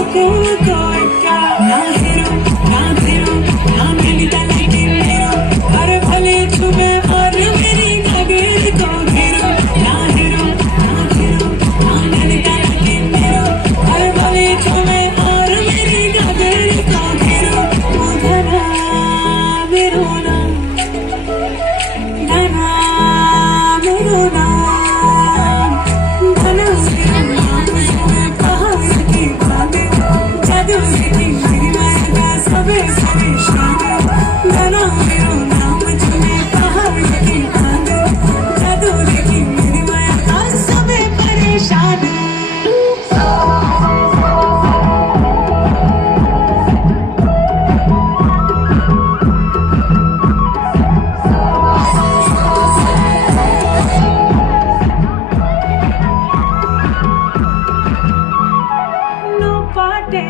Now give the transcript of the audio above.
को कोई क्या ना हीरो ना हीरो ना मिलता लेकिन हीरो अरे भले छुपे और मेरी नगर को हीरो ना हीरो ना हीरो ना मिलता लेकिन हीरो अरे भले छुपे और मेरी नगर को हीरो धना मेरो ना धना मेरो ना धना मेरो नाम सुने पहाड़ की बातें जादू सीखी मेरी माया का सबे सबे शान धना मेरो नाम सुने पहाड़ की बातें जादू सीखी मेरी माया का सबे परेशान नो पाटे